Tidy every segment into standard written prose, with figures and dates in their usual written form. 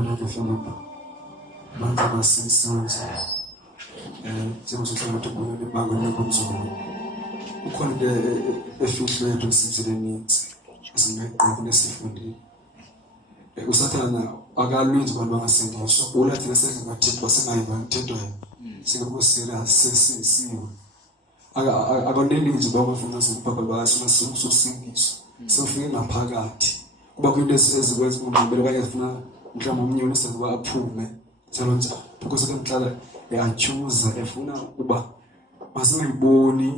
Magade Philip. Mantaba since njengokuthi kuyo lebanga lokunzulu ukhona efihlelo esizile needs esingeqobo lesifundile usathana akalwenzi abantu bangasindiswa ulathi lesenze ngathixo wasengayiva umthetho singekho serious sesiwe akonelizwe bakufuna ukubaba basho sosingiso sofike ngaphakathi kuba kwinto ezikwenza umuntu okanye afuna mhlawumbe umnyoni sekuba aphume njalo njalo because kumhlala eyachuza efuna ukuba masingayiboni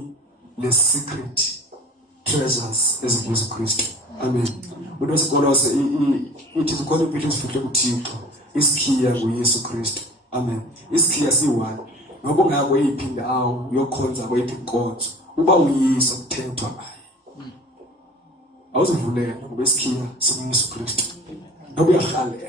le secret treasures ezibuza Kristu. Amen. Umuntu wesikolo ithi zikhona impilo ezifihle kuThixo isikhiya nguYesu Kristu. Amen. Isikhiya siyi-1 ngoba ungakho iphinda awu uyokhonza kweyiphi inkonzo uba uyiso kuthethwa naye awuzivulela ngoba isikhiya sikuYesu Kristu ngoba uyahalela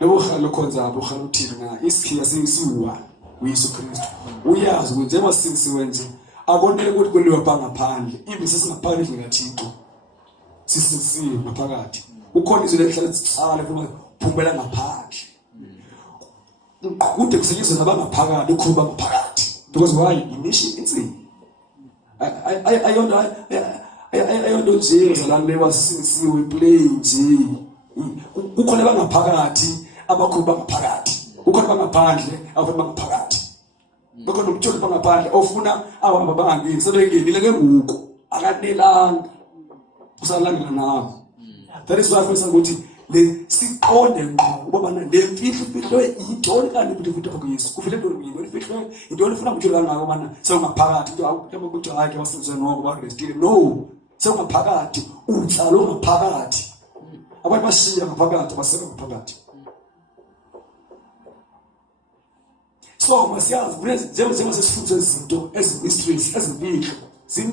lobo khalo khonza abo khalo uthina isikhiya siyi-1 uYesu Kristu uyazi ukuthi njengoba sisiwe nje akonele ukuthi kweliwa ngaphandle ibe sesingaphakathi ngaThixo sisisiwe ngaphakathi ukhona izwe lehlala sicala kuma phumela ngaphandle kude kusenyezwe nabangaphakathi ukhuba ngaphakathi because why imission insini ayonto nje zalanlewa sisisiwe play nje kukhona bangaphakathi abakhuba ngaphakathi kukhona bangaphandle abantu bangaphakathi kukhona umtsholi bangaphandle ofuna abahamba bangangeni sebengenile ke ngoku akanelanga usalandela nawo that is why mfisa ukuthi le siqonde ngqo ngoba bana le mfihlo yintoni kanti ukuthi kuYesu kufile into yini imfihlo into ofuna umtsholi ngako bana sewungaphakathi into ukuthi hayi wasenze noko ba restile no sewungaphakathi utsalo ngaphakathi abantu bashiya ngaphakathi basebenza ngaphakathi so masiyazi kulezi njengoba sesifundisa izinto mysteries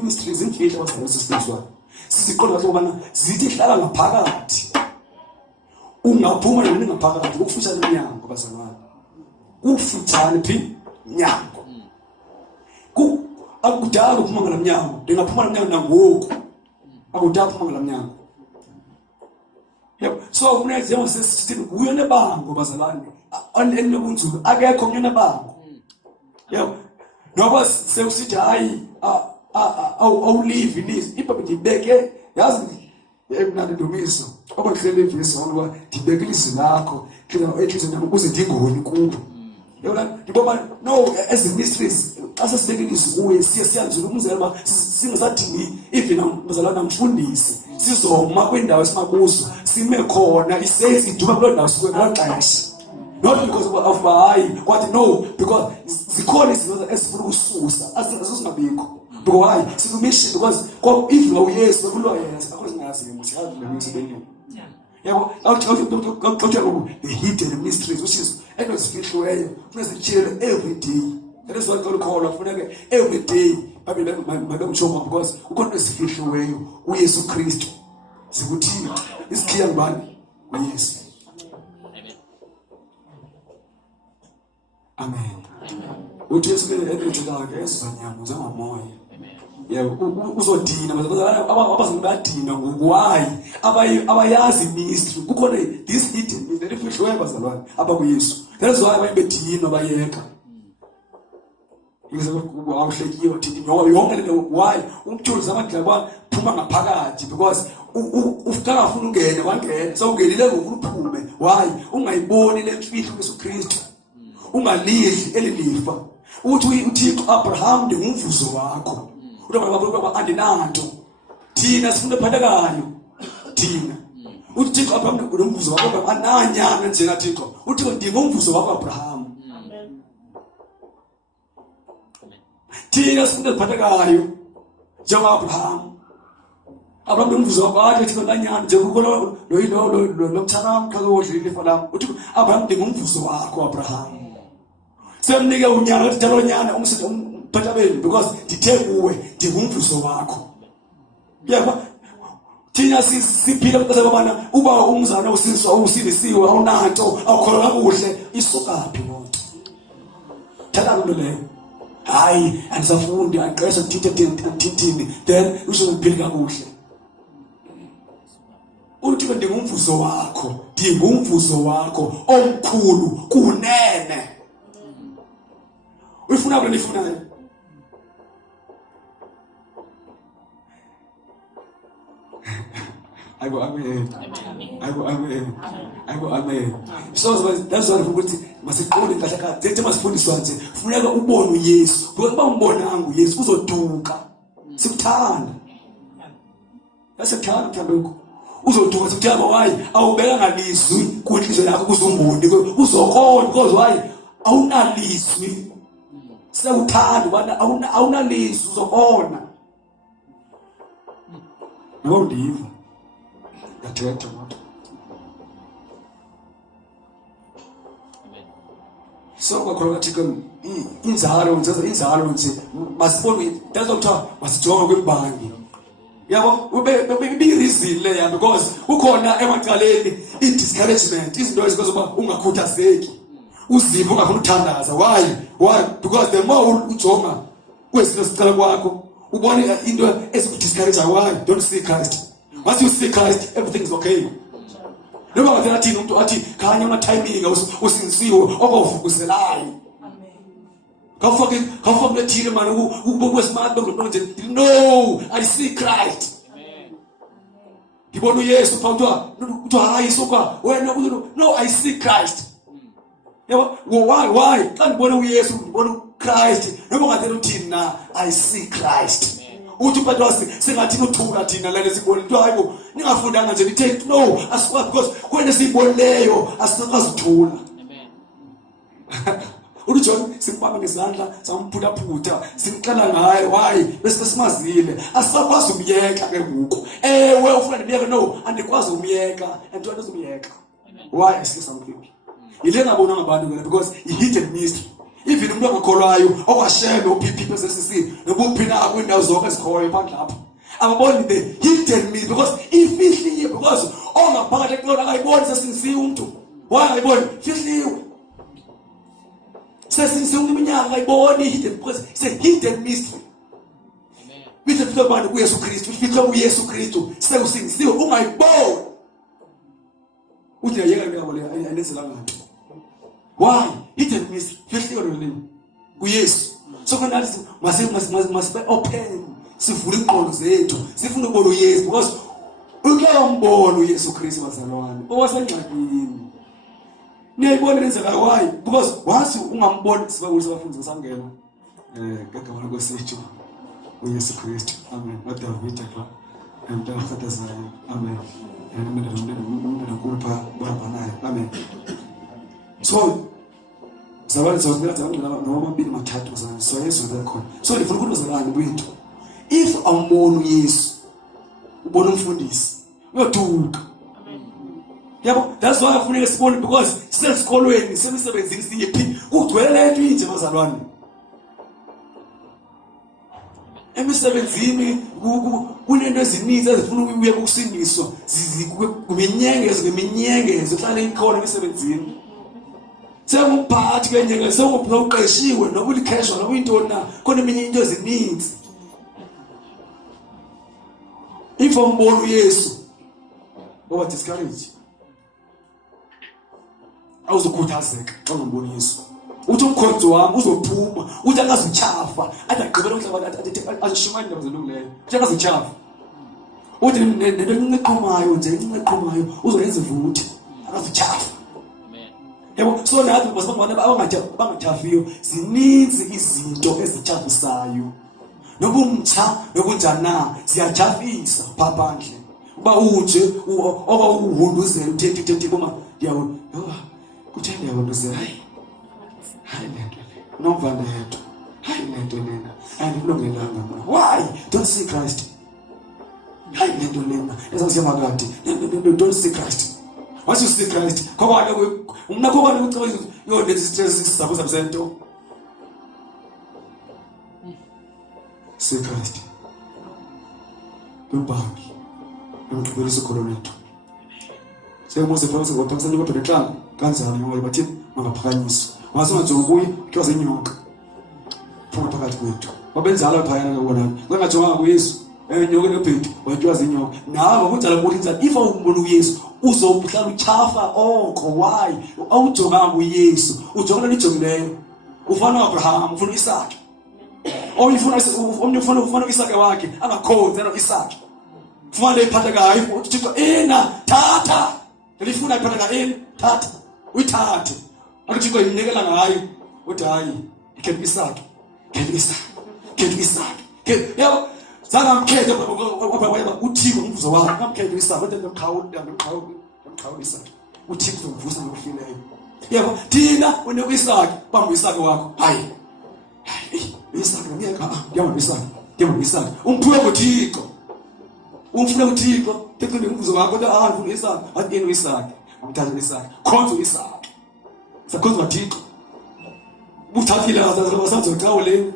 mysteries imfihlo abasebenziswa siziqonda ukubana zithi hlala ngaphakathi ungaphuma nini ngaphakathi ukufutshana iminyango bazalwane ufutshane phi iminyango akudala ukuphuma ngalamnyango ndingaphuma ngalamnyango nangoku akudala ukuphuma ngalamnyango so kunethi njengoba sesithi uyo nebango bazalwane enobunzulu akekho umnyana bango noba sewusithi hayi awulive this ibhabi ndibeke yazi emnandi Ndumiso obahlele ivesi ngoba ndibeke ilizwi lakho ehlizweni yami ukuze ndingoni kubo yabona ndiboba no as mysteries xa sesibeke ilizwi kuye siyanzula umzela singasadingi even bazalwana namfundisi sizoma kwindawo esimakuzo sime khona isays iduma kuloo ndawo sikwenxesha not because of hayi kwathi no because zikhona izinto ezifuna ukususa azingabikho because why sikumishini because if uYesu kulwa yena akho singazi ngemuthi ngemisebenzini yabo awuthi the hidden mysteries which is ezifihliweyo kunezichile every day that is what God call kufuneka every day babe mshoma because ukhona ezifihliweyo uYesu Kristu sikuthini isikhiya ngubani uYesu. Amen. Uthi Yesu ekuthelaka esizanyama njengomoya. Yebo uzodina abazingabadina ngokwayi abayazi mystery kukhona this hidden is very fihliwe bazalwane abakuYesu. That is why bayibedina bayeka. Yizo awuhlekiwe thithi ngoba yonke lento why umtshuli zamandla kwaphuma ngaphakathi because ufika ufuna ungene wangena sawungenile ngokuphume why ungayiboni le mfihlo uYesu Kristu ungalidli elilifa uthi uThixo Abraham ngumvuzo wakho uthi andinanto thina sifuna phathekayo thina uThixo Abraham ngumvuzo wakho ananyana njena Thixo uthi ngumvuzo wakho Abraham thina sifuna phathekayo njengoba Abraham ngumvuzo wakho athi Thixo nanyana njengoba lo mtharam khazodla ilifa lami uthi Abraham ngumvuzo wakho Abraham semnike unyaka uthalo nyana umsithi umphathabeni because ndithe kuwe ndingumvuzo wakho yebo thina siphila ukuthi babana uba umzana usindisiwe awunanto awukholwa kakuhle isukaphi bonke thatha into leyo hayi andisafundi aqesha thithini then usho uphila kakuhle uthi ndingumvuzo wakho omkhulu kunene. Uyifuna kule nifunayo? Amen. So that's why ukuthi masiqonde kahle kahle nje masifundiswa nje kufuneka ubone uYesu. Ngoba umbonanga uYesu uzoduka. Sikuthanda. Yasekuthanda mthandoko. Uzoduka sikuthaba why awubeka ngalizwi kunhliziyo yakho kuzumboni uzokona because why awunalizwi. Sekuthanda ubana awunalizwi uzokona. Nabo ndiva. Yathetha manje. So kwakhona kathi inzalo nje masibone that's what masijonga kwembangi. Yabo ube reason le ya because ukhona emaqaleni discouragement izinto ezikozoba ungakhuthazeki uzipho ungafuna ukuthandaza why because the more ujonga kwezinto sicela kwakho ubone into ezikudiscourage why don't see Christ. Once you see Christ everything is okay. Noma ngathi athi umuntu athi khanya una timing usinsiwe okuvukuzelayo. Kafake lethile man ukwesmart nje no I see Christ. Amen. Ngibona uYesu phakathi hayi soka wena no I see Christ. Yabo why xa ngibona uYesu ngibona uChrist noma ngathi uthini na I see Christ. Uthi phatwa singathi uthula thina la lesibona into hayibo ningafundanga nje nithe no asikwazi because kwena siyiboneyo asisakazithula. Amen. UJohn simpama ngezandla samphulaphutha simxela ngaye why bese simazile asisakwazi umyeka ke ngoku ewe ufuna ndibiyeke no andikwazi umyeka and andizumyeka. Why asisamkhiphi ile ngabona ngabantu ngene because he hidden mystery. Even umuntu ongakholwayo okwashebe uPP sesisi nokuphina kwindawo zonke ezikhoyo phandle lapha ababoni the hidden mystery because ifihliwe because ongaphakathi ekubona akayiboni sesingisiwe umuntu why ayiboni fihliwe sesingisiwe iminyaka akayiboni hidden because it's a hidden mystery. Amen. Bithi fihliwe abantu kuYesu Kristu fihliwe uYesu Kristu sesingisiwe ungayiboni uthi yayeka ngiyabo le anenzela ngathi why hidden mystery fihliwe lolini uYesu. So kana must be open sivule ingqondo zethu sifuna ukubona uYesu because ukuyambona uYesu Kristu bazalwane owasengxakini niyayibona lenzeka why because once ungamboni sibabulisa abafundi sangena ngegama leSithu uYesu Kristu. Amen. Wadavida kwa emntanakhatazayo. Amen. Umntana kulpa barabanayo. Amen. So zabani zonke noma mbili mathathu zani so Yesu ubekhona. So ndifuna ukuthi uzalane kwethu if awumbona uYesu ubona umfundisi uyoduka. Yabo that's why afuneka sibone because sesikolweni semisebenzini siyephi kugcwele lento inje bazalwane. Emisebenzini kunento ezininzi ezifuna ukubuye kusindiswa kuminyengezo hlala ikhona emisebenzini. Sekumphathi kenyeke sekuqeshiwe noba ulikheshwa noba intoni na khona eminye into ezininzi. If umbona uYesu owa discourage awuzukhuthazeka xa umbona uYesu uthi umkhonzo wami uzophuma uthi akazichafa athi agqibela umhlaba athi ashimane indaba zelungileyo uthi akazichafa uthi nento enqeqhumayo nje enqeqhumayo uzoyenza ivuthi akazichafa. Yabo so nathi basibona abangathafiyo zininzi izinto ezichafisayo nobumtsha nokunjana ziyajafisa phaphandle uba unje oba uhunduzela uthethi boma yawo kuthende yahunduzela hayi lento le nomvana yethu hayi lento lena andikulungelanga mina why don't see Christ hayi lento lena ezasiya Magade don't see Christ. Once you see Christ kokwane umna kokwane ucela yo lezi stress zabo zabsento see Christ bembangi emqhubelisa kholo lethu sekubuze phakathi kwaphakisana kodwa lenhlanga kanjani ngoba bathi mangaphakanyiswa wasengajonga kuye kuthiwa zenyoka phakathi kwethu babenzala phayana ngabona ngangajonganga kuYesu Nyoka nobhedu watywaza inyoka. Nawe ngokunjalo ukuthi if awumbona uYesu uzobuhlala uchafa why awujonganga uYesu ujonga nijongileyo ufana Abraham ufuna Isaka ufuna Isaka wakhe angakhonza Isaka ufuna lephatha kayi uThixo tata elifuna iphatha kayi tata uyithathe uThixo imnikela ngayo uthi hayi ikhethe Isaka yabo zangamkhethe uThixo umvuzo wakhe ngamkhethe Isaka kodwa ngamqhawula Isaka uThixo umvusa ngofileyo yebo thina unika Isaka bamba Isaka wakho hayi Isaka ngiyeka ngiyama Isaka umphiwe kuThixo umfuna uThixo teqele umvuzo wakho kodwa ufuna Isaka athi Isaka umthatha Isaka khonza Isaka sakhonza uThixo uthathile wasazo xawule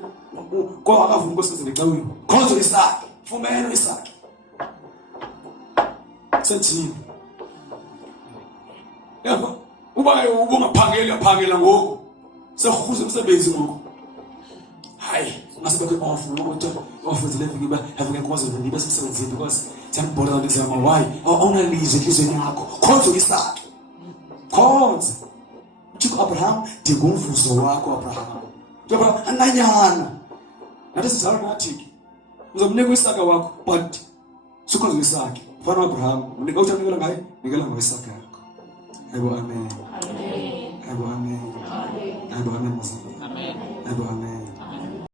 kwa akavuma nkosazile xawini khonza Isaka fumene Isaka sethini yabo ubungaphangeli yaphangela ngoku sekhuza umsebenzi ngoku hayi masebekho off zileviki have ngekwazi ngibe semsebenzini because siyabona lezi ama why awunalizwe enhlizweni yakho khonza Isaka khonza uThixo Abraham ngumvuzo wakho Abraham ananyana nathi sizalwa nathi uzomnika Isaka wakho but sukhonza Isaka fana Abraham unika uthanikela ngaye nikela ngoIsaka yakho amen amen amen amen amen amen